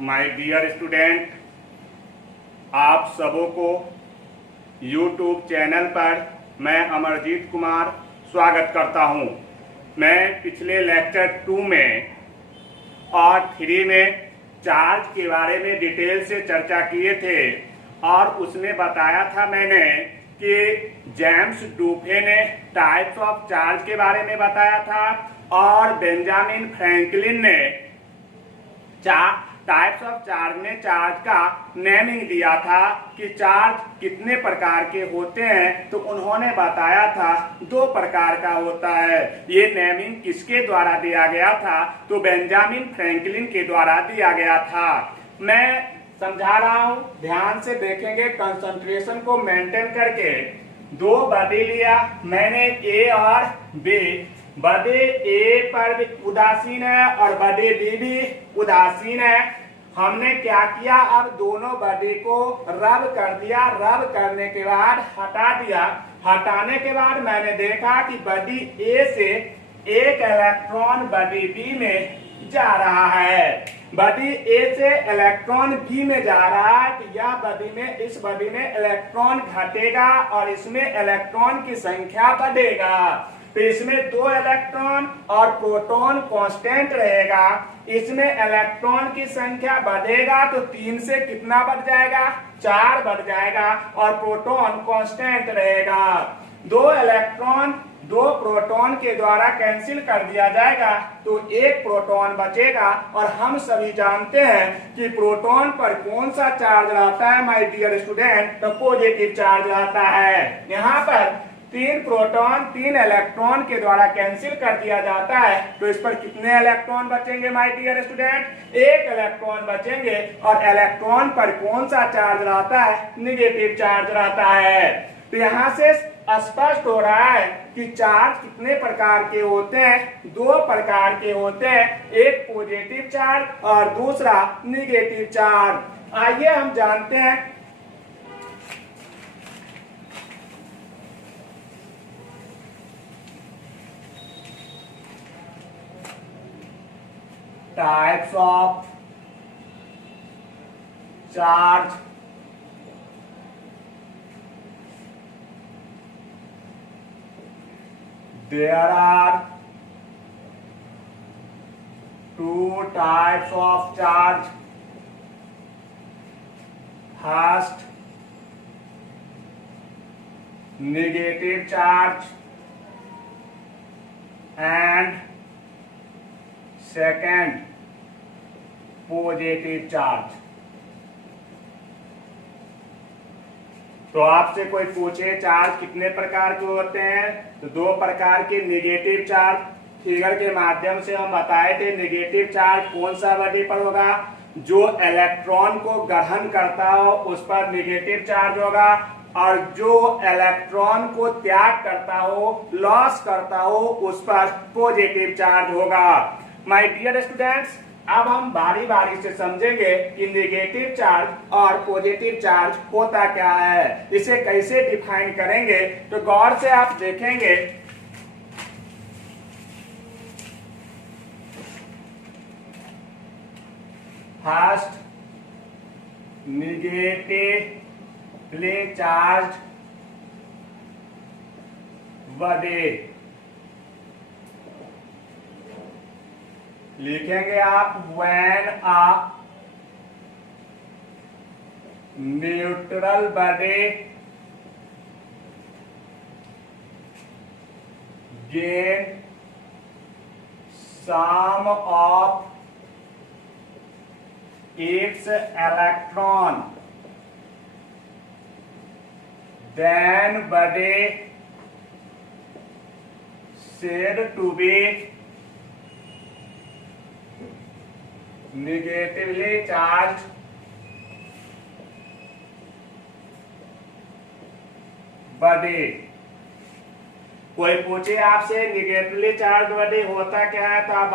My dear student, आप सबों को यूट्यूब चैनल पर मैं अमरजीत कुमार स्वागत करता हूं। मैं पिछले लेक्चर 2 में और 3 में चार्ज के बारे में डिटेल से चर्चा किए थे और उसमें बताया था मैंने कि जेम्स डुफे ने टाइप्स ऑफ चार्ज के बारे में बताया था और बेंजामिन फ्रैंकलिन ने टाइप्स ऑफ चार्ज में चार्ज का नेमिंग दिया था कि चार्ज कितने प्रकार के होते हैं। तो उन्होंने बताया था 2 प्रकार का होता है। ये नेमिंग किसके द्वारा दिया गया था? तो बेंजामिन फ्रैंकलिन के द्वारा दिया गया था। मैं समझा रहा हूं, ध्यान से देखेंगे, कंसंट्रेशन को मेंटेन करके 2 बॉडी लिया मैंने, ए और बी। बॉडी ए पर उदासीन है और बॉडी बी भी उदासीन है। हमने क्या किया, अब दोनों बॉडी को रब कर दिया। रब करने के बाद हटा दिया। हटाने के बाद मैंने देखा कि बॉडी ए से एक इलेक्ट्रॉन बॉडी बी में जा रहा है। बॉडी ए से इलेक्ट्रॉन बी में जा रहा है तो यह बॉडी में, इस बॉडी में इलेक्ट्रॉन घटेगा और इसमें इलेक्ट्रॉन की संख्या बढ़ेगा। तो इसमें 2 इलेक्ट्रॉन और प्रोटॉन कांस्टेंट रहेगा। इसमें इलेक्ट्रॉन की संख्या बढ़ेगा तो 3 से कितना बढ़ जाएगा? 4 बढ़ जाएगा और प्रोटॉन कांस्टेंट रहेगा। 2 इलेक्ट्रॉन 2 प्रोटॉन के द्वारा कैंसिल कर दिया जाएगा तो 1 प्रोटॉन बचेगा। और हम सभी जानते हैं कि प्रोटॉन पर कौन सा चार्ज रहता है माय डियर स्टूडेंट? तो पॉजिटिव चार्ज रहता है। यहाँ पर 3 प्रोटॉन 3 इलेक्ट्रॉन के द्वारा कैंसिल कर दिया जाता है तो इस पर कितने इलेक्ट्रॉन बचेंगे माय डियर स्टूडेंट? 1 इलेक्ट्रॉन बचेंगे। और इलेक्ट्रॉन पर कौन सा चार्ज रहता है? निगेटिव चार्ज रहता है। तो यहाँ से स्पष्ट हो रहा है कि चार्ज कितने प्रकार के होते हैं? 2 प्रकार के होते हैं, एक पॉजिटिव चार्ज और दूसरा निगेटिव चार्ज। आइए हम जानते हैं types of charge. There are 2 types of charge. First, negative charge, and second, positive charge. तो आपसे कोई पूछे चार्ज कितने प्रकार के होते हैं? तो 2 प्रकार के नेगेटिव चार्ज फिगर के माध्यम से हम बताए थे। नेगेटिव चार्ज कौन सा बॉडी पर होगा? जो इलेक्ट्रॉन को ग्रहण करता हो उस पर नेगेटिव चार्ज होगा और जो इलेक्ट्रॉन को त्याग करता हो, लॉस करता हो, उस पर पॉजिटिव चार्ज होगा। माय डियर स्टूडेंट्स, अब हम बारी बारी से समझेंगे कि नेगेटिव चार्ज और पॉजिटिव चार्ज होता क्या है, इसे कैसे डिफाइन करेंगे। तो गौर से आप देखेंगे फर्स्ट, नेगेटिवली चार्ज बॉडी। लिखेंगे आप when a neutral body gain some of its electron, then body said to be negatively charged body. कोई पूछे आपसे नेगेटिवली चार्ज बॉडी होता क्या है तो आप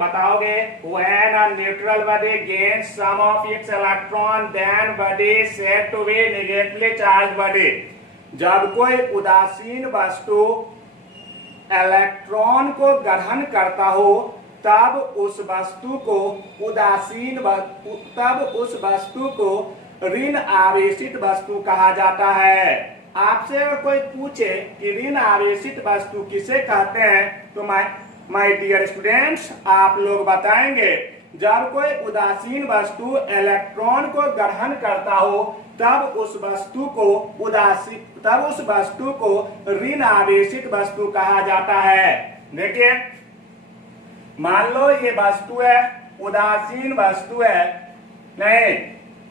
बताओगे when a neutral body gains some of its electron then body is said to be negatively charged body। जब कोई उदासीन वस्तु इलेक्ट्रॉन को ग्रहण करता हो तब उस वस्तु को ऋण आवेशित वस्तु कहा जाता है। आपसे अगर कोई पूछे कि ऋण आवेशित वस्तु किसे कहते हैं तो माय डियर स्टूडेंट्स आप लोग बताएंगे जब कोई उदासीन वस्तु इलेक्ट्रॉन को ग्रहण करता हो तब उस वस्तु को ऋण आवेशित वस्तु कहा जाता है। देखिए मान लो ये वस्तु है, उदासीन वस्तु है, नहीं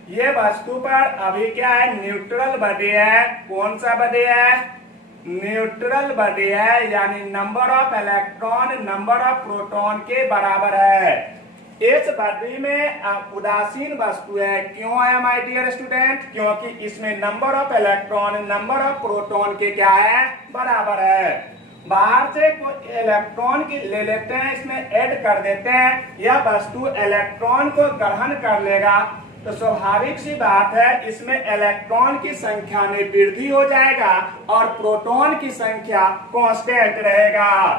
ये वस्तु पर अभी क्या है, न्यूट्रल बॉडी है। कौन सा बॉडी है, न्यूट्रल बॉडी है, यानी number of electron number of proton के बराबर है। इस बॉडी में उदासीन वस्तु है, क्यों है माय डियर स्टूडेंट, क्योंकि इसमें number of electron number of proton के क्या है, बराबर है। बाहर से कोई इलेक्ट्रॉन की ले लेते हैं, इसमें ऐड कर देते हैं, यह वस्तु इलेक्ट्रॉन को ग्रहण कर लेगा तो स्वाभाविक सी बात है इसमें इलेक्ट्रॉन की संख्या में वृद्धि हो जाएगा और प्रोटॉन की संख्या कांस्टेंट रहेगा।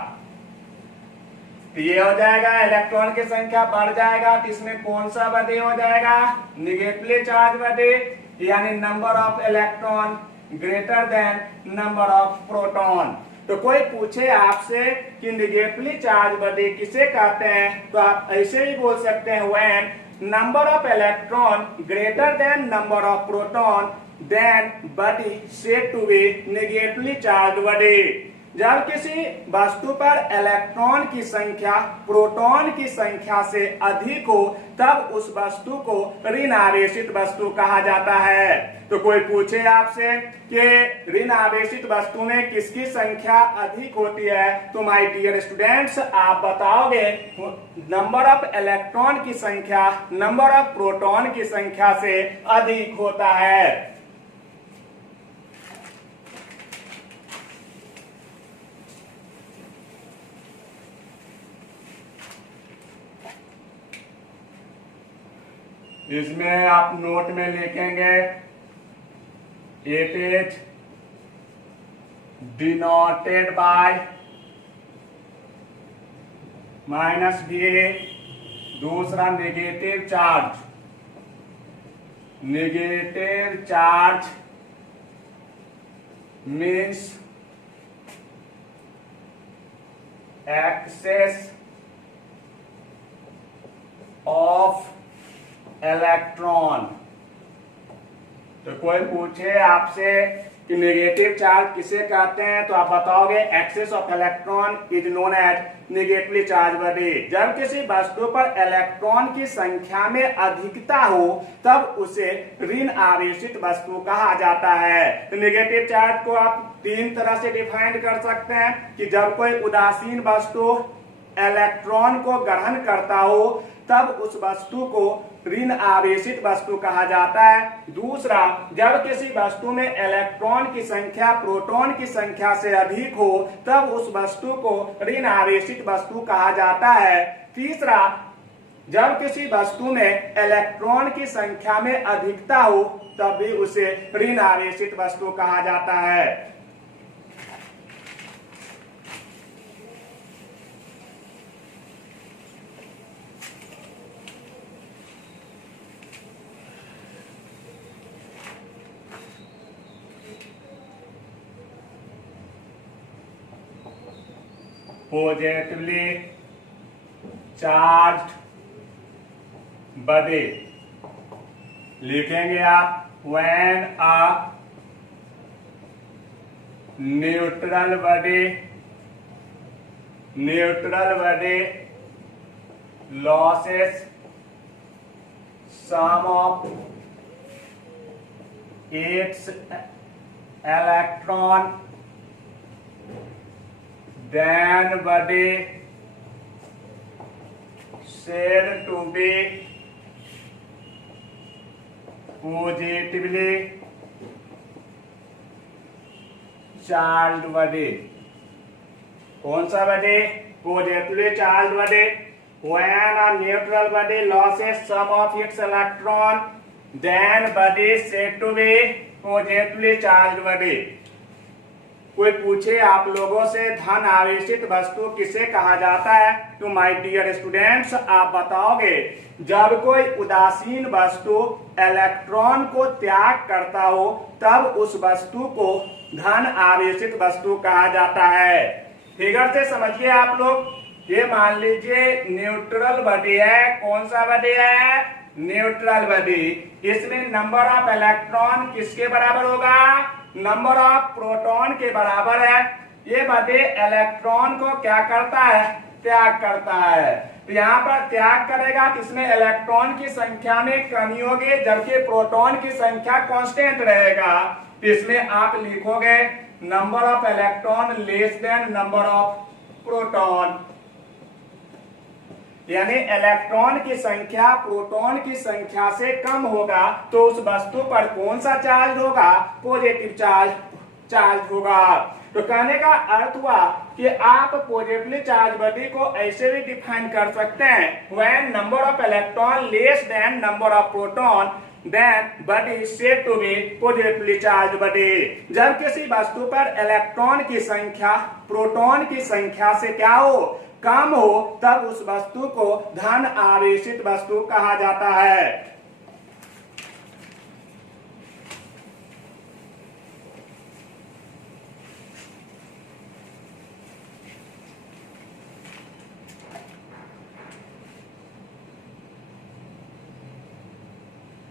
तो ये हो जाएगा इलेक्ट्रॉन की संख्या बढ़ जाएगा तो इसमें कौन सा बॉडी हो जाएगा, नेगेटिवली चार्ज बॉडी, यानी number of electron greater than number of proton. तो कोई पूछे आपसे कि नेगेटिवली चार्ज बॉडी किसे कहते हैं तो आप ऐसे ही बोल सकते हैं when number of electron greater than number of proton then body said to be negatively charge body. जब किसी वस्तु पर इलेक्ट्रॉन की संख्या प्रोटॉन की संख्या से अधिक हो तब उस वस्तु को ऋण आवेशित वस्तु कहा जाता है। तो कोई पूछे आपसे कि ऋण आवेशित वस्तु में किसकी संख्या अधिक होती है तो माय डियर स्टूडेंट्स आप बताओगे नंबर ऑफ इलेक्ट्रॉन की संख्या नंबर ऑफ प्रोटॉन की संख्या से अधिक होता है। इसमें आप नोट में लिखेंगे it is denoted by -v, दूसरा negative charge, negative charge means excess of electron. तो कोई पूछे आपसे कि नेगेटिव चार्ज किसे कहते हैं तो आप बताओगे excess of electron is known as negatively charge body. जब किसी वस्तु पर इलेक्ट्रॉन की संख्या में अधिकता हो तब उसे ऋण आवेशित वस्तु कहा जाता है। तो नेगेटिव चार्ज को आप तीन तरह से डिफाइन कर सकते हैं कि जब कोई उदासीन वस्तु इलेक्ट्रॉन को ग्रहण करता हो तब उस वस्तु को ऋण आवेशित वस्तु कहा जाता है। दूसरा, जब किसी वस्तु में इलेक्ट्रॉन की संख्या प्रोटॉन की संख्या से अधिक हो तब उस वस्तु को ऋण आवेशित वस्तु कहा जाता है। तीसरा, जब किसी वस्तु में इलेक्ट्रॉन की संख्या में अधिकता हो तब भी उसे ऋण आवेशित वस्तु कहा जाता है। पॉजिटिवली चार्ज्ड बॉडी लिखेंगे आप when a neutral body loses some of its electron then body said to be positively charged body। कौन सा body, positively charged body। when a neutral body loses some of its electron then body said to be positively charged body। कोई पूछे आप लोगों से धन आवेशित वस्तु किसे कहा जाता है, तो माय डियर स्टूडेंट्स आप बताओगे जब कोई उदासीन वस्तु इलेक्ट्रॉन को त्याग करता हो तब उस वस्तु को धन आवेशित वस्तु कहा जाता है। फिगर से समझिए आप लोग, ये मान लीजिए न्यूट्रल बॉडी है। कौन सा बॉडी है? Neutral body. इसमें नंबर ऑफ इलेक्ट्रॉन किसके बराबर होगा? नंबर ऑफ प्रोटॉन के बराबर है। ये बॉडी इलेक्ट्रॉन को क्या करता है? त्याग करता है। तो यहाँ पर त्याग करेगा तो इसमें इलेक्ट्रॉन की संख्या में कमी होगी, जबकि प्रोटॉन की संख्या कांस्टेंट रहेगा। तो इसमें आप लिखोगे number of electron less than number of proton, यानी इलेक्ट्रॉन की संख्या प्रोटॉन की संख्या से कम होगा तो उस वस्तु पर कौन सा चार्ज होगा? पॉजिटिव चार्ज होगा। तो कहने का अर्थ हुआ कि आप पॉजिटिवली चार्ज बॉडी को ऐसे भी डिफाइन कर सकते हैं, when number of electron less than number of proton then body is said to be positively charged body। जब किसी वस्तु पर इलेक्ट्रॉन की संख्या प्रोटॉन की संख्या से क्या हो? कम हो, तब उस वस्तु को धन आवेशित वस्तु कहा जाता है।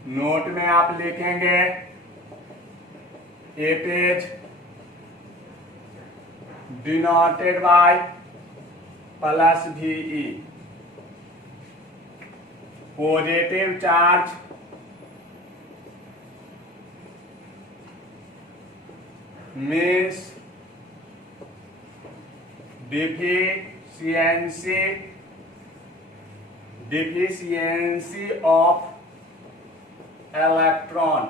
नोट में आप लिखेंगे it is denoted by plus VE। Positive charge means deficiency of electron.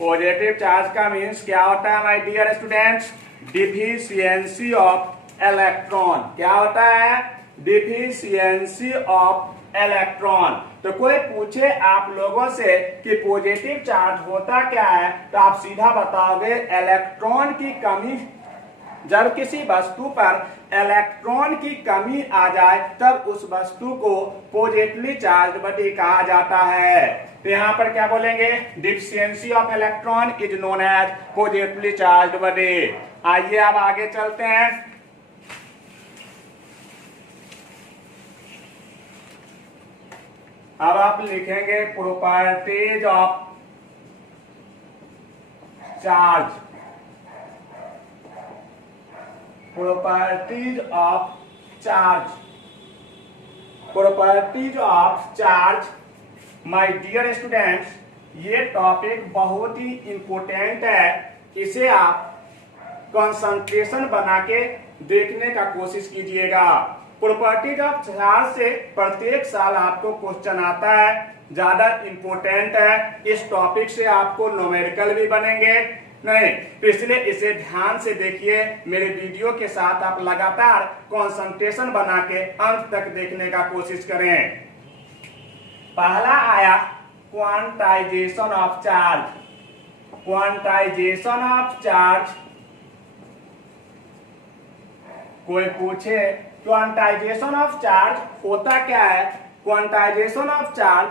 Positive charge का मीन्स क्या होता है my dear students? Deficiency of electron. क्या होता है? Deficiency of electron. तो कोई पूछे आप लोगों से कि पॉजिटिव चार्ज होता क्या है, तो आप सीधा बताओगे इलेक्ट्रॉन की कमी। जब किसी वस्तु पर इलेक्ट्रॉन की कमी आ जाए तब उस वस्तु को पॉजिटिवली चार्ज बॉडी कहा जाता है। तो यहाँ पर क्या बोलेंगे? Deficiency of electron is known as positively charge body. आइए अब आगे चलते हैं। अब आप लिखेंगे properties of charge. Properties of charge. Properties of charge my dear students, ये टॉपिक बहुत ही इंपॉर्टेंट है। इसे आप कंसंट्रेशन बना के देखने का कोशिश कीजिएगा। प्रॉपर्टीज ऑफ चार्ज से प्रत्येक साल आपको क्वेश्चन आता है, ज्यादा इंपॉर्टेंट है। इस टॉपिक से आपको न्यूमेरिकल भी बनेंगे नहीं, तो इसलिए इसे ध्यान से देखिए। मेरे वीडियो के साथ आप लगातार कंसंट्रेशन बना के अंत तक देखने का कोशिश करें। पहला आया quantization of charge. Quantization of charge, कोई पूछे क्वांटाइजेशन ऑफ चार्ज होता क्या है? क्वांटाइजेशन ऑफ चार्ज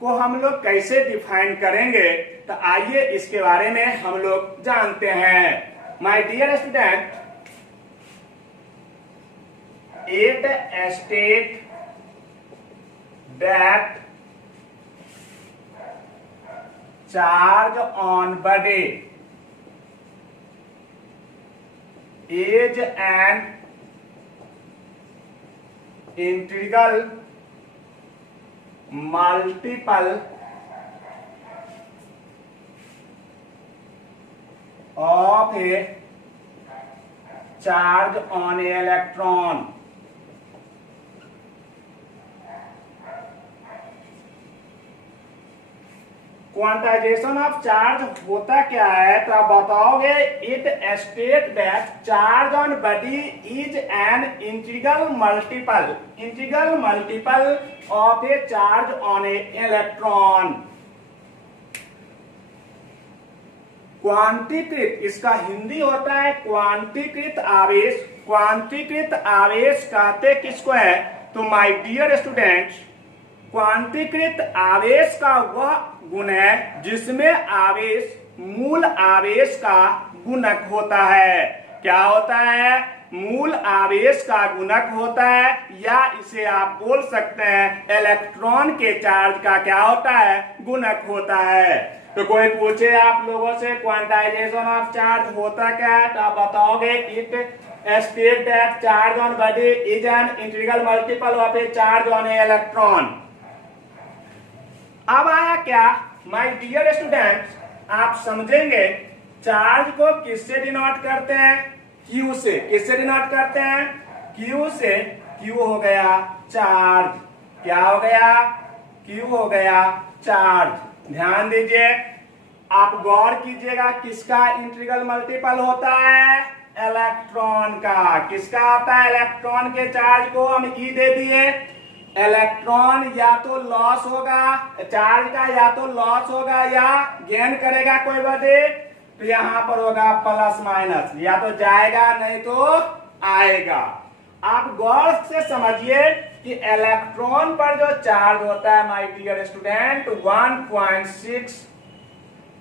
को हम लोग कैसे डिफाइन करेंगे, तो आइए इसके बारे में हम लोग जानते हैं। My dear student, it state that charge on body is an integral multiple of a charge on a electron। Quantization of charge होता क्या है, तो आप बताओगे it state that charge on body is an integral multiple of a charge on a electron. क्वांटीकृत, इसका हिंदी होता है क्वांटीकृत आवेश। क्वांटीकृत आवेश कहते किसको है? तो माय डियर स्टूडेंट्स, क्वांटीकृत आवेश का वह गुण है जिसमें आवेश मूल आवेश का गुणक होता है। क्या होता है? मूल आवेश का गुणक होता है, या इसे आप बोल सकते हैं इलेक्ट्रॉन के चार्ज का क्या होता है? गुणक होता है। तो कोई पूछे आप लोगों से क्वांटाइजेशन ऑफ चार्ज होता क्या है, तो आप बताओगे it state that charge on body is an integral multiple of a charge on a electron. अब आया क्या माय डियर स्टूडेंट्स, आप समझेंगे चार्ज को किससे डिनोट करते हैं? क्यू से। किससे डिनोट करते हैं? क्यू से। क्यू हो गया चार्ज। क्या हो गया? क्यू हो गया चार्ज। ध्यान दीजिए, आप गौर कीजिएगा, किसका इंटीग्रल मल्टीपल होता है? इलेक्ट्रॉन का। किसका आता है? इलेक्ट्रॉन के चार्ज को हम ई दे दिए। इलेक्ट्रॉन या तो लॉस होगा चार्ज का, या तो लॉस होगा या गेन करेगा कोई बॉडी, तो यहां पर होगा प्लस माइनस, या तो जाएगा नहीं तो आएगा। आप गौर से समझिए कि इलेक्ट्रॉन पर जो चार्ज होता है माय डियर स्टूडेंट 1.6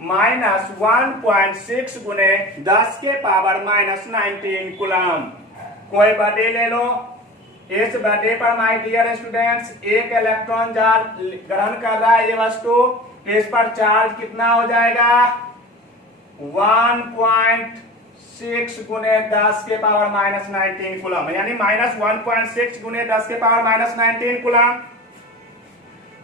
माइनस 1.6 गुने 10 के पावर माइनस 19 कूलम। कोई बॉडी ले लो, इस बॉडी पर माय डियर स्टूडेंट्स एक इलेक्ट्रॉन चार्ज ग्रहण कर रहा है ये वस्तु, इस पर चार्ज कितना हो जाएगा? 1.6 गुने 10 के पावर माइनस 19 कूलम, यानी माइनस 1.6 गुने 10 के पावर माइनस 19 कूलम।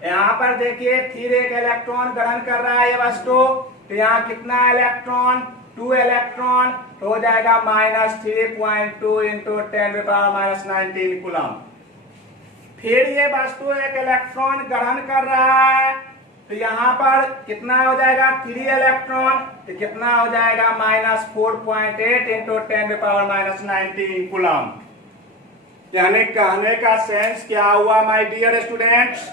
यहाँ पर देखिए फिर एक इलेक्ट्रॉन ग्रहण कर रहा है ये वस्तु, तो यहाँ कितना इलेक्ट्रॉन? 2 इलेक्ट्रॉन, तो हो जाएगा minus 3.2 into 10 power minus 19 coulomb. फिर ये वस्तु एक इलेक्ट्रॉन ग्रहण कर रहा है, तो यहाँ पर कितना हो जाएगा? 3 इलेक्ट्रॉन, तो कितना हो जाएगा? Minus 4.8 into 10 power minus 19 coulomb. यानी कहने का सेंस क्या हुआ माय डियर स्टूडेंट्स,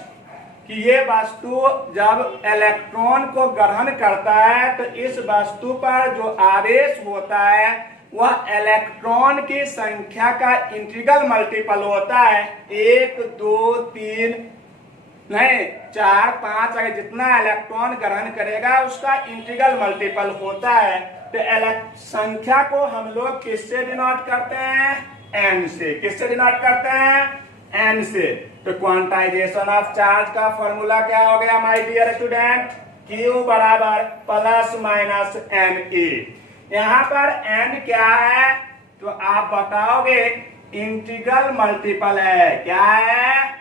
कि ये वस्तु जब इलेक्ट्रॉन को ग्रहण करता है तो इस वस्तु पर जो आवेश होता है वह इलेक्ट्रॉन की संख्या का इंटीग्रल मल्टीपल होता है। 1 2 3 नहीं 4 5, अगर जितना इलेक्ट्रॉन ग्रहण करेगा उसका इंटीग्रल मल्टीपल होता है। तो संख्या को हम लोग किससे डिनोट करते हैं? एन से। किससे डिनोट करते हैं? एन से। तो क्वांटाइजेशन ऑफ चार्ज का फॉर्मूला क्या हो गया माय डियर स्टूडेंट? Q बराबर प्लस माइनस एन ए। यहाँ पर n क्या है? तो आप बताओगे इंटीग्रल मल्टीपल है। क्या है?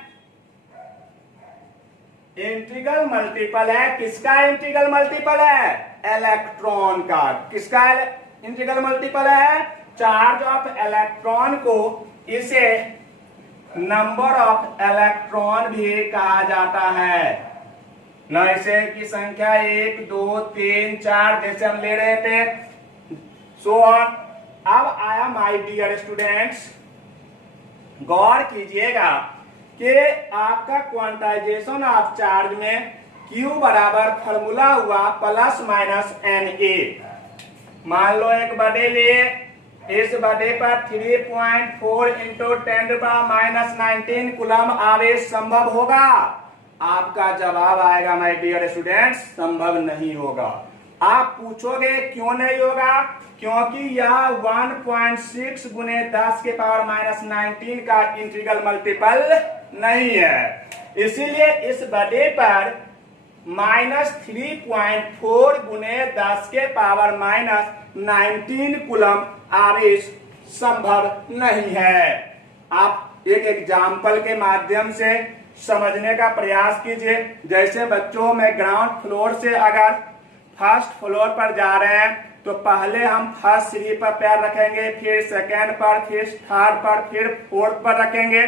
इंटीग्रल मल्टीपल है। किसका इंटीग्रल मल्टीपल है? इलेक्ट्रॉन का। किसका इंटीग्रल मल्टीपल है? चार्ज ऑफ इलेक्ट्रॉन को इसे नंबर ऑफ इलेक्ट्रॉन भी कहा जाता है। नैसे की संख्या 1 2 3 4 जैसे हम ले रहे थे, सो ऑन। अब आया माय डियर स्टूडेंट्स, गौर कीजिएगा कि आपका क्वांटाइजेशन ऑफ चार्ज में Q बराबर फॉर्मूला हुआ प्लस माइनस एन ए। मान लो एक बड़े लिए, इस बड़े पर 3.4 इंटू 10 माइनस 19 कूलम आवेश संभव होगा? आपका जवाब आएगा माय डियर स्टूडेंट्स, संभव नहीं होगा। आप पूछोगे क्यों नहीं होगा? क्योंकि यह 1.6 गुने 10 के पावर माइनस 19 का इंटीग्रल मल्टीपल नहीं है। इसीलिए इस बड़े पर माइनस 3.4 गुने 10 के पावर माइनस 19 कूलम आवेश संभव नहीं है। आप एक एग्जाम्पल के माध्यम से समझने का प्रयास कीजिए। जैसे बच्चों में ग्राउंड फ्लोर से अगर फर्स्ट फ्लोर पर जा रहे हैं तो पहले हम फर्स्ट सीढ़ी पर पैर रखेंगे, फिर सेकेंड पर, फिर थर्ड पर, फिर फोर्थ पर रखेंगे।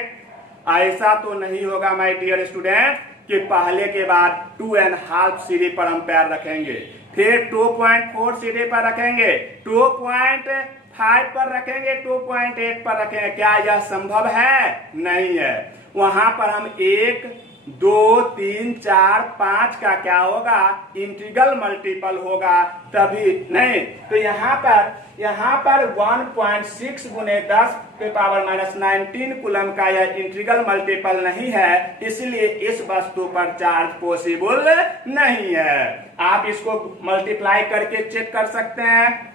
ऐसा तो नहीं होगा माय डियर स्टूडेंट कि पहले के बाद 2.5 सीढ़ी पर हम पैर रखेंगे, फिर 2.4 सीढ़ी पर रखेंगे, 2.5 पर रखेंगे, 2.8 पर रखेंगे। क्या यह संभव है? नहीं है। वहां पर हम 1 2, 3, 4, 5 का क्या होगा, इंटीग्रल मल्टीपल होगा, तभी नहीं तो यहाँ पर 1.6 गुने 10 के पावर -19 कूलम का यह इंटीग्रल मल्टीपल नहीं है, इसलिए इस वस्तु पर चार्ज पॉसिबल नहीं है। आप इसको मल्टीप्लाई करके चेक कर सकते हैं।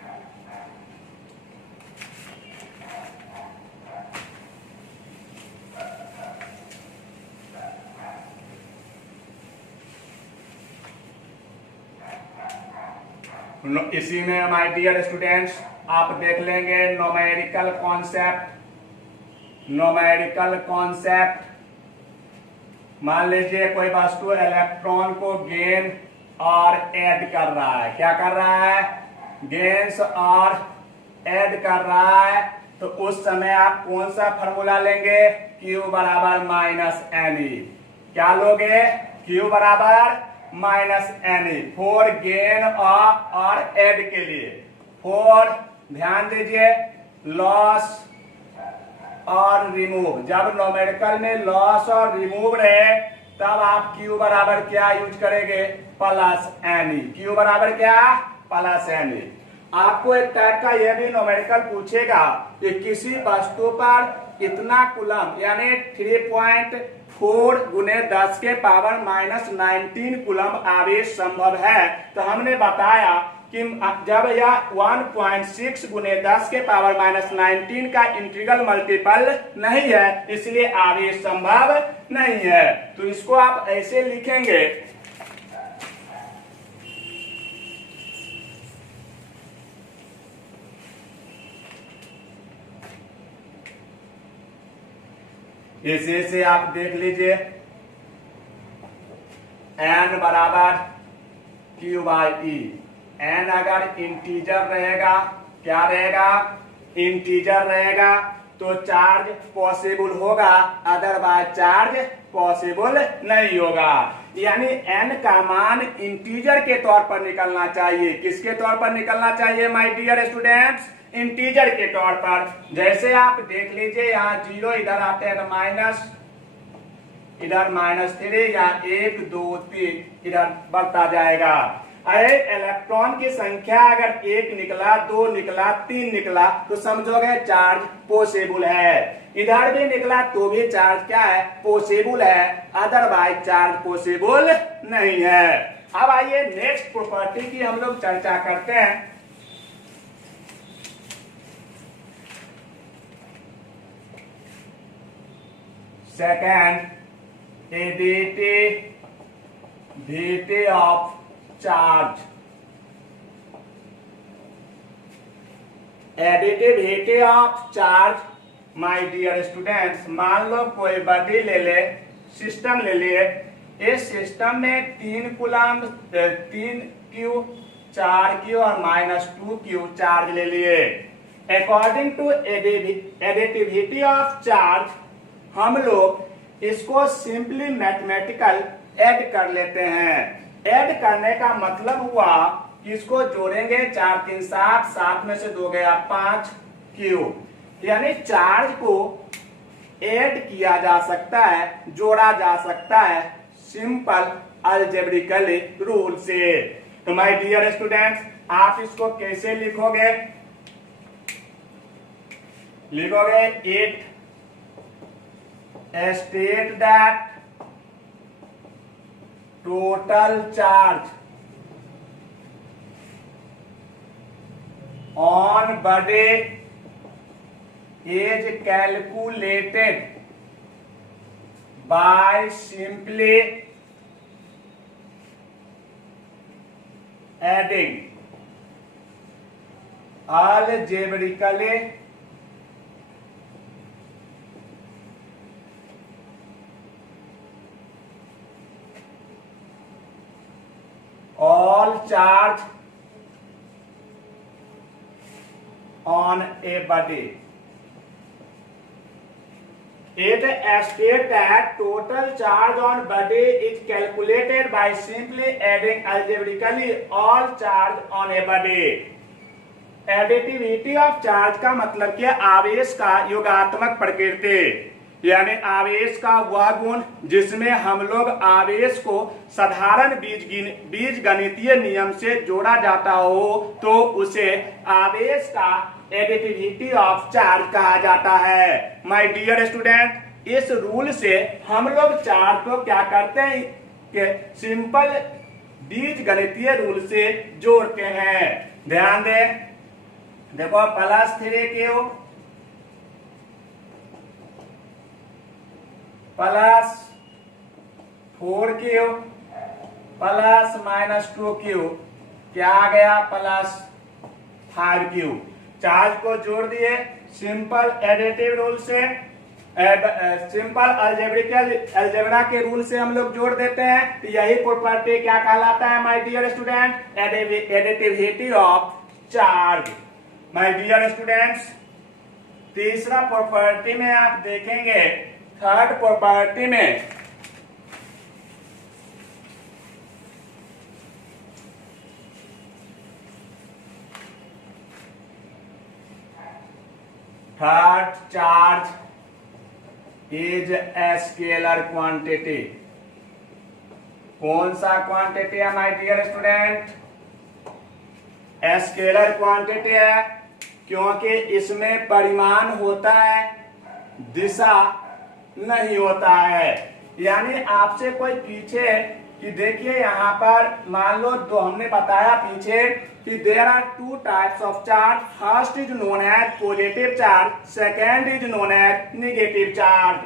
इसी में माय डियर स्टूडेंट्स आप देख लेंगे न्यूमेरिकल कॉन्सेप्ट। मान लीजिए कोई वस्तु इलेक्ट्रॉन को गेन और ऐड कर रहा है, क्या कर रहा है, गेन्स और ऐड कर रहा है, तो उस समय आप कौन सा फॉर्मूला लेंगे, Q बराबर -Ne। क्या लोगे, Q बराबर -Ne फॉर गेन और ऐड के लिए। फॉर ध्यान दीजिए लॉस और रिमूव, जब न्यूमेरिकल में लॉस और रिमूव रहे तब आप Q बराबर क्या यूज करेंगे, +Ne। Q बराबर क्या, +Ne। आपको एक टाइप का यह भी न्यूमेरिकल पूछेगा कि किसी वस्तु पर इतना कूलम यानी 3.4 गुने 10 के पावर -19 कूलम आवेश संभव है, तो हमने बताया कि जब यह 1.6 गुने 10 के पावर -19 का इंटीग्रल मल्टीपल नहीं है, इसलिए आवेश संभव नहीं है। तो इसको आप ऐसे लिखेंगे, इसे से आप देख लीजिए n बराबर Q/E। n अगर इंटीजर रहेगा, क्या रहेगा, इंटीजर रहेगा, तो चार्ज पॉसिबल होगा, अदरवाइज चार्ज पॉसिबल नहीं होगा। यानी n का मान इंटीजर के तौर पर निकलना चाहिए। किसके तौर पर निकलना चाहिए माय डियर स्टूडेंट्स, इंटीजर के तौर पर। जैसे आप देख लीजिए यहाँ 0 इधर आते हैं तो माइनस, इधर -3 या 1, 2, 3 इधर बढ़ता जाएगा। अरे इलेक्ट्रॉन की संख्या अगर 1 निकला, 2 निकला, 3 निकला तो समझोगे चार्ज पॉसिबल है। इधर भी निकला तो भी चार्ज क्या है, पॉसिबल है, अदरवाइज चार्ज पॉसिबल नहीं है। अब आइए नेक्स्ट प्रॉपर्टी की हम लोग चर्चा करते हैं। Second, additivity of charge. Additivity of charge my dear students, मान लो कोई बॉडी ले ले, सिस्टम ले लिए, इस सिस्टम में 3 कूलम, 3Q, 4Q और -2Q चार्ज ले लिए। According to additivity of charge हम लोग इसको सिंपली मैथमेटिकल ऐड कर लेते हैं। ऐड करने का मतलब हुआ कि इसको जोड़ेंगे, 4 3 7, 7 में से 2 गया 5Q। यानी चार्ज को ऐड किया जा सकता है, जोड़ा जा सकता है सिंपल अलजेब्रिकली रूल से। तो माय डियर स्टूडेंट्स आप इसको कैसे लिखोगे, लिखोगे it state that total charge on body is calculated by simply adding algebraically all charge on a body. It states that total charge on body is calculated by simply adding algebraically all charge on a body. Additivity of charge का मतलब क्या, आवेश का योगात्मक प्रकृति। यानी आवेश का वह गुण जिसमें हम लोग आवेश को साधारण बीज गणितीय नियम से जोड़ा जाता हो तो उसे आवेश का एडिटिविटी ऑफ चार्ज कहा जाता है। माय डियर स्टूडेंट, इस रूल से हम लोग चार्ज को क्या करते हैं कि सिंपल बीज गणितीय रूल से जोड़ते हैं। ध्यान दें, देखो +3q +4q ±2q क्या आ गया +5q। चार्ज को जोड़ दिए सिंपल एडिटिव रूल से, सिंपल अलजेब्रा के रूल से हम लोग जोड़ देते हैं। तो यही प्रॉपर्टी क्या कहलाता है my dear student? Additivity of charge. My dear students, तीसरा प्रॉपर्टी में आप देखेंगे, थर्ड प्रॉपर्टी में third charge is a scalar quantity. कौन सा क्वांटिटी है my dear student? Scalar quantity है, क्योंकि इसमें परिमाण होता है, दिशा नहीं होता है। यानी आपसे कोई पूछे कि देखिए यहाँ पर मान लो, तो हमने बताया पीछे कि there are two types of charge, first is known as positive charge, second is known as negative charge.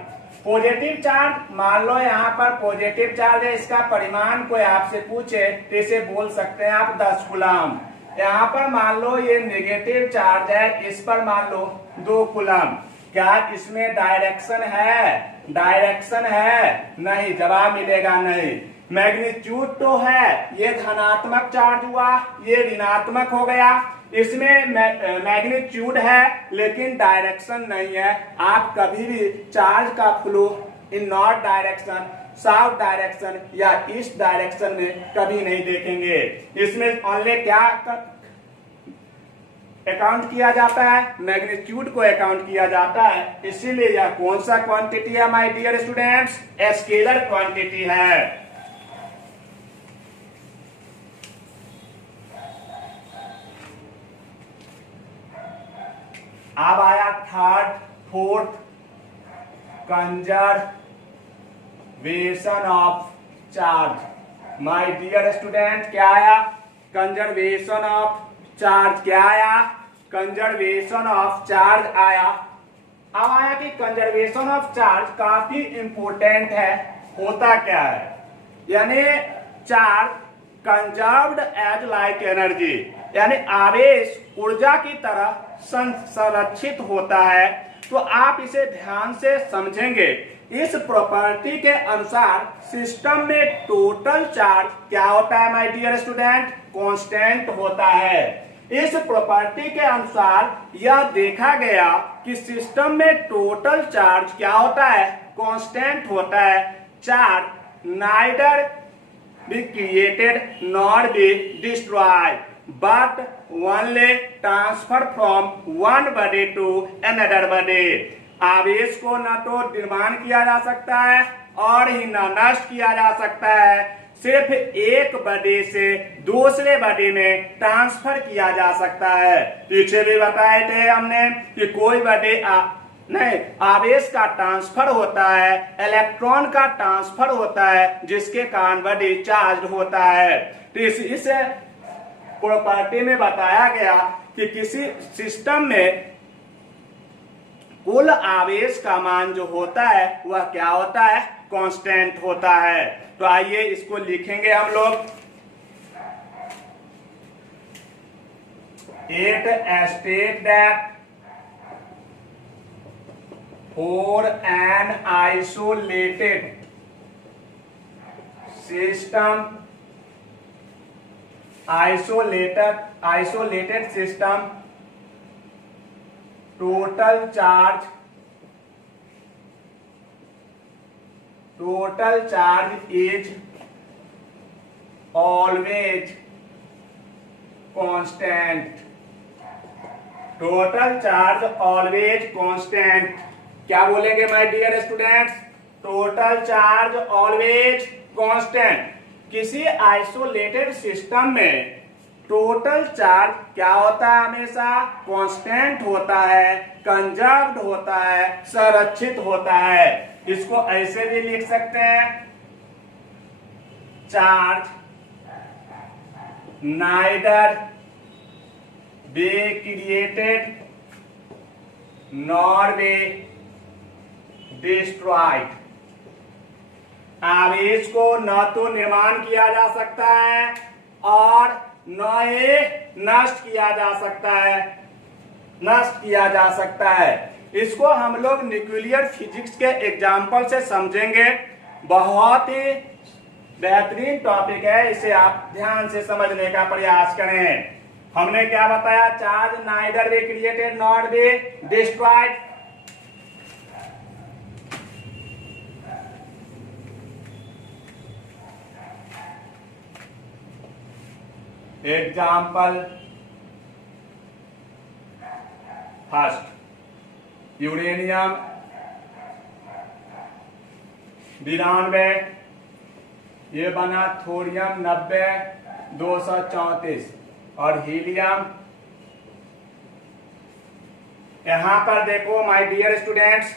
Positive charge, मान लो यहाँ पर पॉजिटिव चार्ज है, इसका परिमाण कोई आपसे पूछे तो इसे बोल सकते हैं आप 10 कूलम। यहाँ पर मान लो ये नेगेटिव चार्ज है, इस पर मान लो 2 कूलम। क्या इसमें डायरेक्शन है? डायरेक्शन है? नहीं, जवाब मिलेगा नहीं। मैग्नीट्यूड तो है, ये धनात्मक चार्ज हुआ, ये ऋणात्मक हो गया। इसमें मैग्नीट्यूड है लेकिन डायरेक्शन नहीं है। आप कभी भी चार्ज का flow in north direction, south direction या ईस्ट डायरेक्शन में कभी नहीं देखेंगे। इसमें ओनली क्या अकाउंट किया जाता है? मैग्नीट्यूड को अकाउंट किया जाता है। इसीलिए यह कौन सा क्वांटिटी है my dear students? Scalar quantity है। अब आया third fourth conservation of charge. My dear student, क्या आया? Conservation of charge. क्या आया? कंजर्वेशन ऑफ चार्ज आया। अब आया कि कंजर्वेशन ऑफ चार्ज काफी इंपोर्टेंट है। होता क्या है? यानी charge conserved as light energy, यानी आवेश ऊर्जा की तरह संरक्षित होता है। तो आप इसे ध्यान से समझेंगे। इस प्रॉपर्टी के अनुसार सिस्टम में टोटल चार्ज क्या होता है माय डियर स्टूडेंट? कांस्टेंट होता है। इस प्रॉपर्टी के अनुसार यह देखा गया कि सिस्टम में टोटल चार्ज क्या होता है? कांस्टेंट होता है। Charge neither be created nor be destroyed but only transfer from one body to another body। आवेश को न तो निर्माण किया जा सकता है और ही न नष्ट किया जा सकता है, सिर्फ एक बॉडी से दूसरे बॉडी में ट्रांसफर किया जा सकता है। पीछे भी बताए थे हमने कि कोई बॉडी नहीं, आवेश का ट्रांसफर होता है, इलेक्ट्रॉन का ट्रांसफर होता है, जिसके कारण बॉडी चार्ज होता है। तो इस प्रॉपर्टी में बताया गया कि किसी सिस्टम में कुल आवेश का मान जो होता है वह क्या होता है? कांस्टेंट होता है। तो आइए इसको लिखेंगे हम लोग। It state that for an isolated system, isolated system, total charge is always constant। total charge always constant। क्या बोलेंगे my dear students? Total charge always constant. किसी आइसोलेटेड सिस्टम में टोटल चार्ज क्या होता है? हमेशा कांस्टेंट होता है, कंजर्व्ड होता है, संरक्षित होता है। इसको ऐसे भी लिख सकते हैं, charge neither be created nor be destroyed. आवेश को न तो निर्माण किया जा सकता है और न ही नष्ट किया जा सकता है। इसको हम लोग न्यूक्लियर फिजिक्स के एग्जाम्पल से समझेंगे। बहुत ही बेहतरीन टॉपिक है, इसे आप ध्यान से समझने का प्रयास करें। हमने क्या बताया? Charge neither be created not be destroyed. Example first, uranium 92, ये बना थोरियम 90 234 और हीलियम। यहां पर देखो माय डियर स्टूडेंट्स,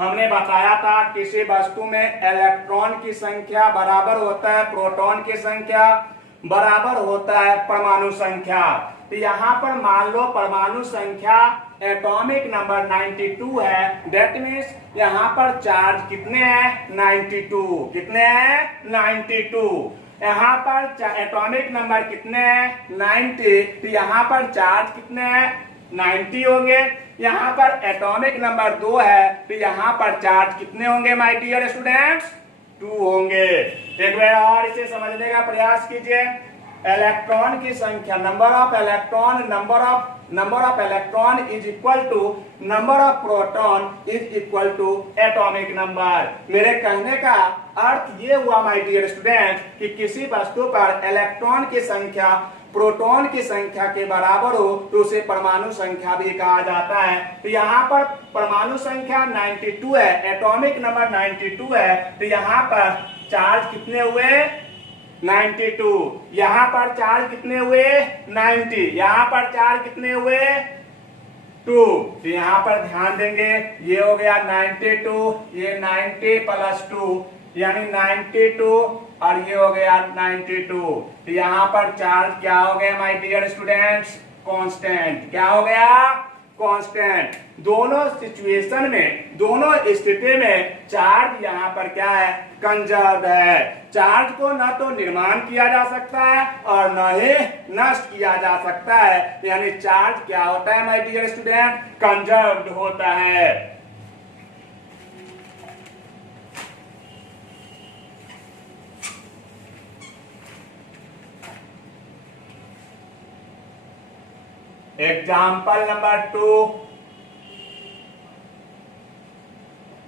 हमने बताया था किसी वस्तु में इलेक्ट्रॉन की संख्या बराबर होता है प्रोटॉन की संख्या बराबर होता है परमाणु संख्या। तो यहाँ पर मान लो परमाणु संख्या एटॉमिक नंबर 92 है, दैट मीन्स यहाँ पर चार्ज कितने हैं? 92। कितने हैं? 92। यहाँ पर एटॉमिक नंबर कितने हैं? 90। तो यहाँ पर चार्ज कितने हैं? 90 होंगे। यहाँ पर एटॉमिक नंबर 2 है, तो यहाँ पर चार्ज कितने होंगे माय डियर स्टूडेंट्स? 2 होंगे। एक बार और इसे समझने का प्रयास कीजिए। इलेक्ट्रॉन की संख्या, number of electron is equal to number of proton is equal to atomic number. मेरे कहने का अर्थ ये हुआ माय डियर स्टूडेंट कि किसी वस्तु पर इलेक्ट्रॉन की संख्या प्रोटॉन की संख्या के बराबर हो तो उसे परमाणु संख्या भी कहा जाता है। तो यहाँ पर परमाणु संख्या 92 है, एटॉमिक नंबर 92 है, तो यहाँ पर चार्ज कितने हुए? 92। यहाँ पर चार्ज कितने हुए? 90। यहाँ पर चार्ज कितने हुए? 2। तो यहाँ पर ध्यान देंगे, ये हो गया 92, ये 90 प्लस 2 यानी 92 और ये हो गया 92। तो यहाँ पर चार्ज क्या हो गया माय डियर स्टूडेंट्स? कांस्टेंट। क्या हो गया? कांस्टेंट। दोनों सिचुएशन में, दोनों स्थिति में चार्ज यहाँ पर क्या है? कंजर्व्ड है। चार्ज को न तो निर्माण किया जा सकता है और न ही नष्ट किया जा सकता है, यानी चार्ज क्या होता है माय डियर स्टूडेंट? कंजर्व्ड होता है। Example number 2,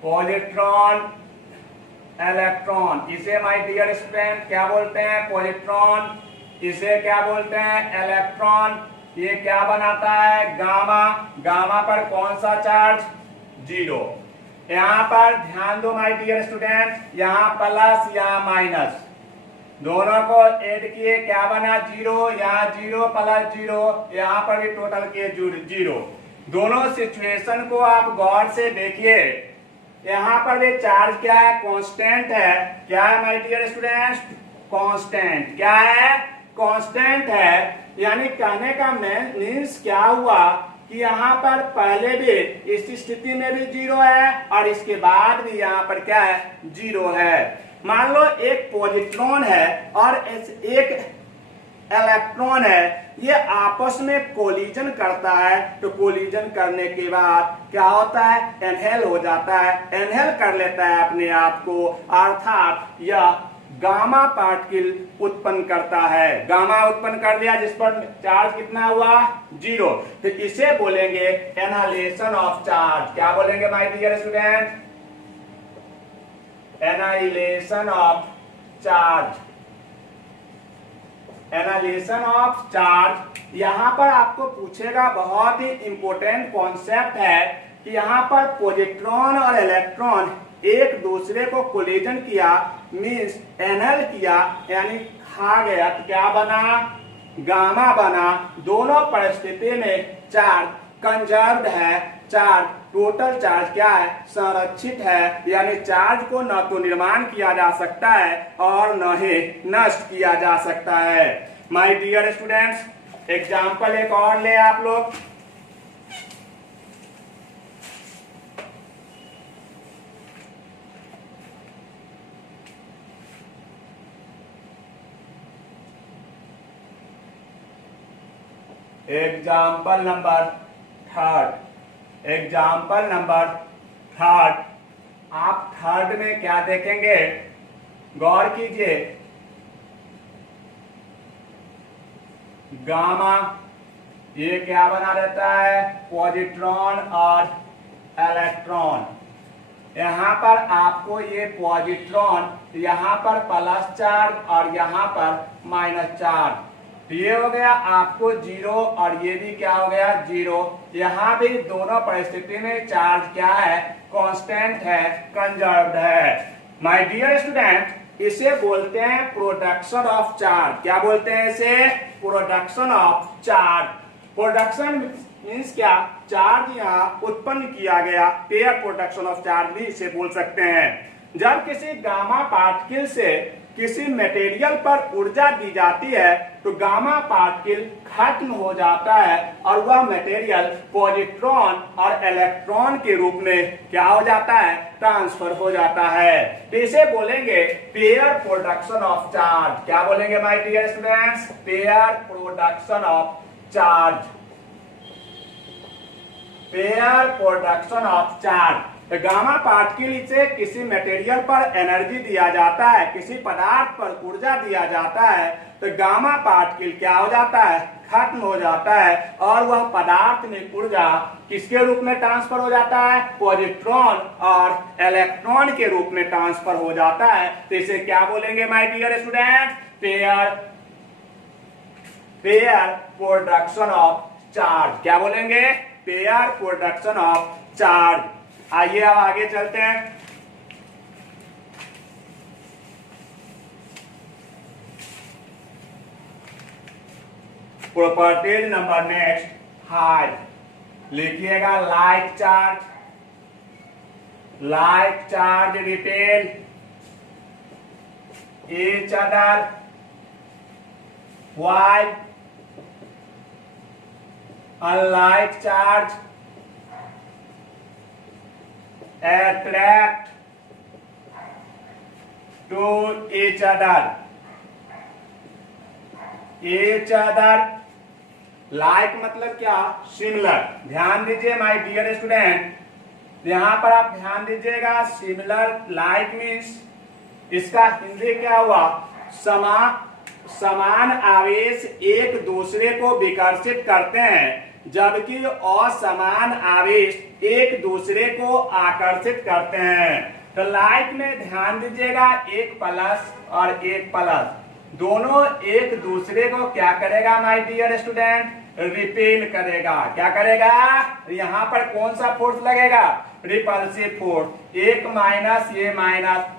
positron electron. इसे माय डियर स्टूडेंट क्या बोलते हैं? पॉजिट्रॉन। इसे क्या बोलते हैं? इलेक्ट्रॉन। ये क्या बनाता है? गामा। गामा पर कौन सा चार्ज? 0। यहाँ पर ध्यान दो माय डियर स्टूडेंट, यहाँ प्लस यहाँ माइनस, दोनों को ऐड किए क्या बना? 0। यहाँ 0 प्लस 0, यहाँ पर भी टोटल के 0। दोनों सिचुएशन को आप गौर से देखिए। यहाँ पर भी चार्ज क्या है? कांस्टेंट है। क्या है माय डियर स्टूडेंट्स? कांस्टेंट। क्या है? कांस्टेंट है। यानी कहने का मीन्स क्या हुआ कि यहाँ पर पहले भी इस स्थिति में भी 0 है और इसके बाद भी यहाँ पर क्या है? 0 है। मान लो एक पॉजिट्रॉन है और एक इलेक्ट्रॉन है, ये आपस में कोलिजन करता है, तो कोलिजन करने के बाद क्या होता है? एनहेल हो जाता है, एनहेल कर लेता है अपने आप को, अर्थात यह गामा पार्टिकल उत्पन्न करता है। गामा उत्पन्न कर दिया जिस पर चार्ज कितना हुआ? 0। तो इसे बोलेंगे एनाहिलेशन ऑफ चार्ज। क्या बोलेंगे my dear student? Annihilation of charge. Analysis of charge. यहां पर आपको पूछेगा, बहुत ही इंपॉर्टेंट कॉन्सेप्ट है कि यहाँ पर पॉजिट्रॉन और इलेक्ट्रॉन एक दूसरे को कोलिजन किया, मीन्स एनल किया, यानी खा गया, तो क्या बना, गामा बना। दोनों परिस्थिति में चार्ज कंजर्व्ड है, चार्ज टोटल चार्ज क्या है, संरक्षित है, यानी चार्ज को न तो निर्माण किया जा सकता है और न ही नष्ट किया जा सकता है। माय डियर स्टूडेंट्स, एग्जाम्पल एक और ले आप लोग। Example number third. आप थर्ड में क्या देखेंगे, गौर कीजिए। गामा ये क्या बना रहता है, पॉजिट्रॉन और इलेक्ट्रॉन। यहां पर आपको ये पॉजिट्रॉन, यहां पर प्लस चार्ज और यहां पर माइनस चार्ज, ये हो गया आपको जीरो और ये भी क्या हो गया, जीरो। यहाँ भी दोनों परिस्थिति में चार्ज क्या है, कांस्टेंट है, कंजर्व्ड है। माय डियर स्टूडेंट, इसे बोलते हैं प्रोडक्शन ऑफ चार्ज। क्या बोलते हैं इसे, production of charge. Production means क्या, चार्ज यहाँ उत्पन्न किया गया, पेयर प्रोडक्शन ऑफ चार्ज भी इसे बोल सकते हैं। जब किसी गामा पार्टिकल से किसी मटेरियल पर ऊर्जा दी जाती है तो गामा पार्टिकल खत्म हो जाता है और वह मटेरियल पॉजिट्रॉन और इलेक्ट्रॉन के रूप में क्या हो जाता है, ट्रांसफर हो जाता है। तो इसे बोलेंगे पेयर प्रोडक्शन ऑफ चार्ज। क्या बोलेंगे my dear students, pair production of charge, pair production of charge. तो गामा पार्टिकल से किसी मटेरियल पर एनर्जी दिया जाता है, किसी पदार्थ पर ऊर्जा दिया जाता है, तो गामा पार्टिकल क्या हो जाता है, खत्म हो जाता है और वह पदार्थ में ऊर्जा किसके रूप में ट्रांसफर हो जाता है, पॉजिट्रॉन और इलेक्ट्रॉन के रूप में ट्रांसफर हो जाता है। तो इसे क्या बोलेंगे my dear student, pair production of charge. क्या बोलेंगे, पेयर प्रोडक्शन ऑफ चार्ज। आइए अब आगे चलते हैं। प्रॉपर्टीज नंबर नेक्स्ट हाई, लिखिएगा like charge repel each other while unlike charge attract to each other। Like मतलब क्या, सिमिलर। ध्यान दीजिए माय डियर स्टूडेंट, यहां पर आप ध्यान दीजिएगा, सिमिलर लाइक मीन्स इसका हिंदी क्या हुआ, समान आवेश एक दूसरे को विकर्षित करते हैं, जबकि असमान आवेश एक दूसरे को आकर्षित करते हैं। तो लाइक में ध्यान दीजिएगा, एक प्लस और एक प्लस दोनों एक दूसरे को क्या करेगा माय डियर स्टूडेंट, रिपेल करेगा। क्या करेगा, यहाँ पर कौन सा फोर्स लगेगा, रिपल्सिव फोर्स। एक माइनस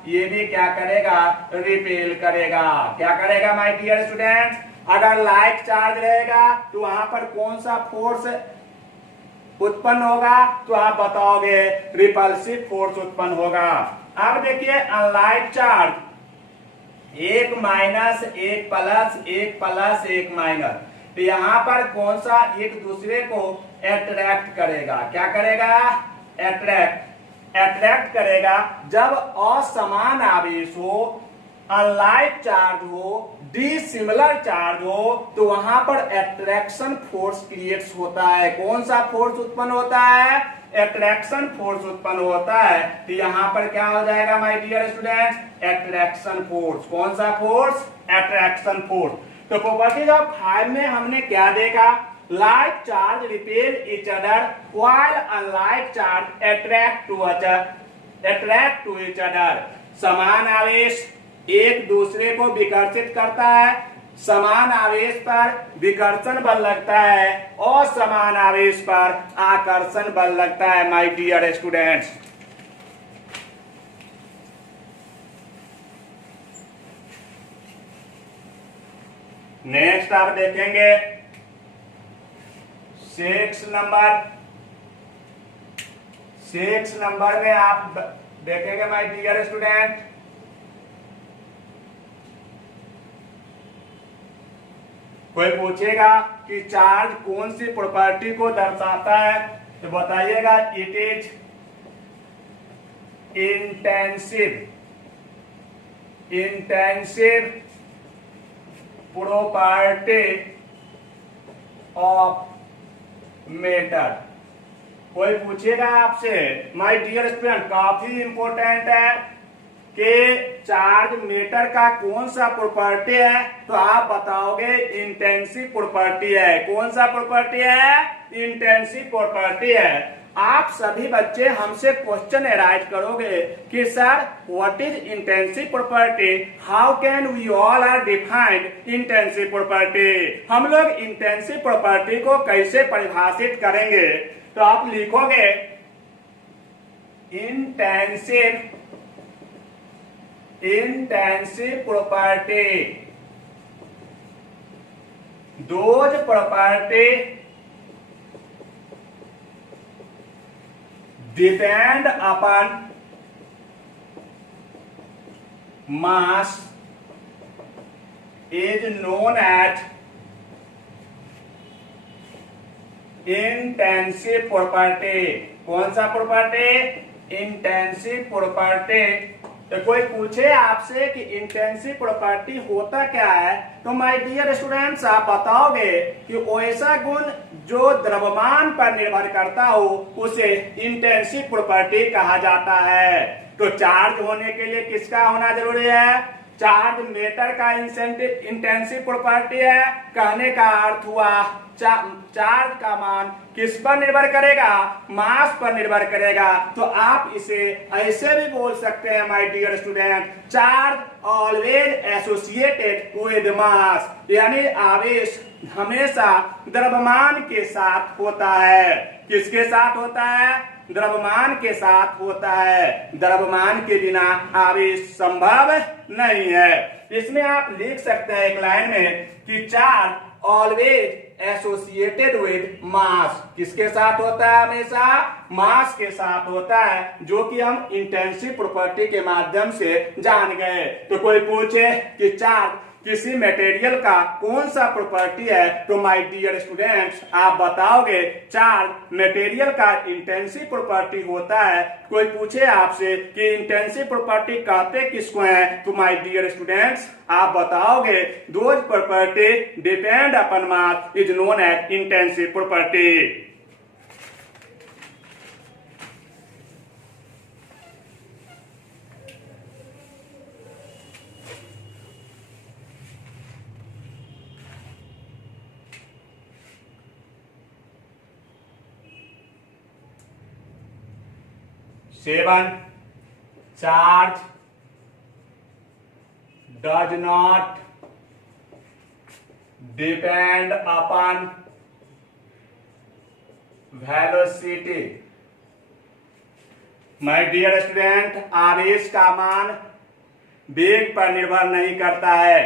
ये भी क्या करेगा, रिपेल करेगा। क्या करेगा माय डियर स्टूडेंट, अगर लाइक चार्ज रहेगा तो वहां पर कौन सा फोर्स उत्पन्न होगा, तो आप बताओगे रिपल्सिव फोर्स उत्पन्न होगा। अब देखिए अनलाइक चार्ज, एक माइनस एक प्लस एक माइनस, तो यहाँ पर कौन सा एक दूसरे को अट्रैक्ट करेगा। क्या करेगा, अट्रैक्ट करेगा। जब असमान आवेश हो, अनलाइक चार्ज हो, डिसिमिलर चार्ज हो, तो वहां पर अट्रैक्शन फोर्स क्रिएट होता है। कौन सा फोर्स उत्पन्न होता है, अट्रैक्शन फोर्स उत्पन्न होता है। तो यहाँ पर क्या हो जाएगा my dear student, attraction force. कौन सा फोर्स, अट्रैक्शन फोर्स। तो प्रॉपर्टीज ऑफ 5 में हमने क्या देखा, like charge repel each other while unlike charge attract to each other. समान आवेश एक दूसरे को विकर्षित करता है, समान आवेश पर विकर्षण बल लगता है और समान आवेश पर आकर्षण बल लगता है माय डियर स्टूडेंट्स। नेक्स्ट आप देखेंगे 6 नंबर में आप देखेंगे माय डियर स्टूडेंट, कोई पूछेगा कि चार्ज कौन सी प्रॉपर्टी को दर्शाता है, तो बताइएगा it is intensive property of matter. कोई पूछेगा आपसे माय डियर स्टूडेंट, काफी इंपॉर्टेंट है कि चार्ज मैटर का कौन सा प्रॉपर्टी है, तो आप बताओगे इंटेंसिव प्रॉपर्टी है। कौन सा प्रॉपर्टी है? इंटेंसिव प्रॉपर्टी है। आप सभी बच्चे हमसे क्वेश्चन एराइज करोगे कि sir what is intensive property, how can we all are defined intensive property. हम लोग इंटेंसिव प्रॉपर्टी को कैसे परिभाषित करेंगे, तो आप लिखोगे intensive property, those property depend upon mass is known as intensive property। कौन सा प्रॉपर्टी? Intensive property. तो कोई पूछे आपसे कि इंटेंसिव प्रॉपर्टी होता क्या है, तो माय डियर स्टूडेंट्स आप बताओगे कि वैसा गुण जो द्रव्यमान पर निर्भर करता हो उसे इंटेंसिव प्रॉपर्टी कहा जाता है। तो चार्ज होने के लिए किसका होना जरूरी है? चार्ज मैटर का इंटेंसिव प्रॉपर्टी है। कहने का अर्थ हुआ चार्ज का मान किस पर निर्भर करेगा? मास पर निर्भर करेगा। तो आप इसे ऐसे भी बोल सकते हैं my dear student, charge always associated with mass, यानी आवेश हमेशा द्रव्यमान के साथ होता है। किसके साथ होता है? द्रव्यमान के साथ होता है। द्रव्यमान के बिना आवेश संभव नहीं है। इसमें आप लिख सकते हैं एक लाइन में कि चार्ज ऑलवेज एसोसिएटेड विद मास। किसके साथ होता है? हमेशा मास के साथ होता है, जो कि हम इंटेंसिव प्रॉपर्टी के माध्यम से जान गए। तो कोई पूछे कि चार्ज किसी मटेरियल का कौन सा प्रॉपर्टी है, तो माय डियर स्टूडेंट्स आप बताओगे चार्ज मटेरियल का इंटेंसिव प्रॉपर्टी होता है। कोई पूछे आपसे कि इंटेंसिव प्रॉपर्टी कहते किसको हैं, तो माय डियर स्टूडेंट्स आप बताओगे those property depend upon mass is known as intensive property. Seven, charge does not depend upon velocity। My dear student आवेश का मान वेग पर निर्भर नहीं करता है।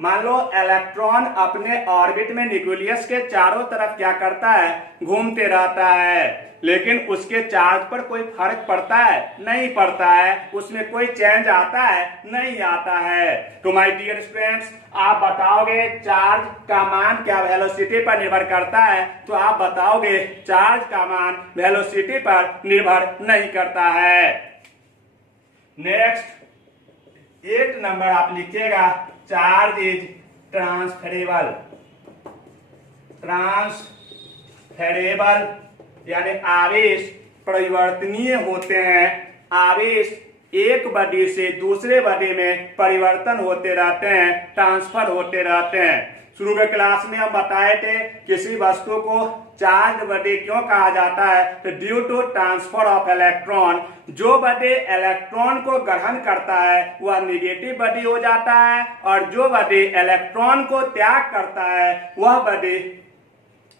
मान लो इलेक्ट्रॉन अपने ऑर्बिट में न्यूक्लियस के चारों तरफ क्या करता है? घूमते रहता है, लेकिन उसके चार्ज पर कोई फर्क पड़ता है? नहीं पड़ता है। उसमें कोई चेंज आता है? नहीं आता है। तो माय डियर स्टूडेंट्स आप बताओगे चार्ज का मान क्या वेलोसिटी पर निर्भर करता है, तो आप बताओगे चार्ज का मान वेलोसिटी पर निर्भर नहीं करता है। नेक्स्ट 8 नंबर आप लिखिएगा, चार्ज इज ट्रांसफरेबल यानी आवेश परिवर्तनीय होते हैं। आवेश एक बॉडी से दूसरे बॉडी में परिवर्तन होते रहते हैं, ट्रांसफर होते रहते हैं। शुरू के क्लास में हम बताए थे किसी वस्तु को चार्ज बॉडी क्यों कहा जाता है, तो due to transfer of electron. जो बॉडी इलेक्ट्रॉन को ग्रहण करता है वह निगेटिव बॉडी हो जाता है, और जो बॉडी इलेक्ट्रॉन को त्याग करता है वह बॉडी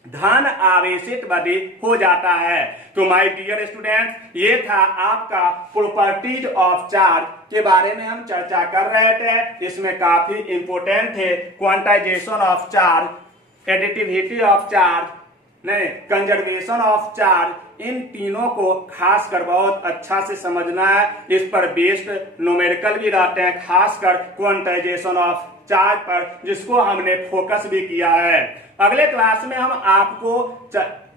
धन आवेशित बॉडी हो जाता है। तो माय डियर स्टूडेंट्स, ये था आपका प्रॉपर्टीज ऑफ चार्ज के बारे में हम चर्चा कर रहे थे। इसमें काफी इंपोर्टेंट थे quantization of charge, additivity of charge, नहीं कंजर्वेशन ऑफ चार्ज। इन तीनों को खासकर बहुत अच्छा से समझना है। इस पर बेस्ड न्यूमेरिकल भी रहते हैं, खासकर क्वांटाइजेशन ऑफ चार्ज पर, जिसको हमने फोकस भी किया है। अगले क्लास में हम आपको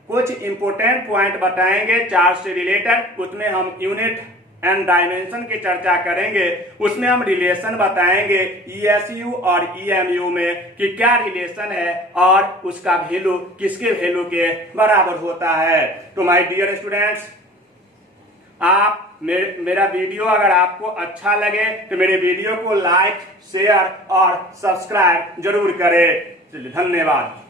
कुछ इंपोर्टेंट पॉइंट बताएंगे चार्ज से रिलेटेड। उसमें हम यूनिट एंड डायमेंशन की चर्चा करेंगे। उसमें हम रिलेशन बताएंगे ESU और EMU में कि क्या रिलेशन है और उसका वैल्यू किसके वैल्यू के बराबर होता है। तो माय डियर स्टूडेंट्स, आप मेरा वीडियो अगर आपको अच्छा लगे तो मेरे वीडियो को लाइक, शेयर और सब्सक्राइब जरूर करें। धन्यवाद।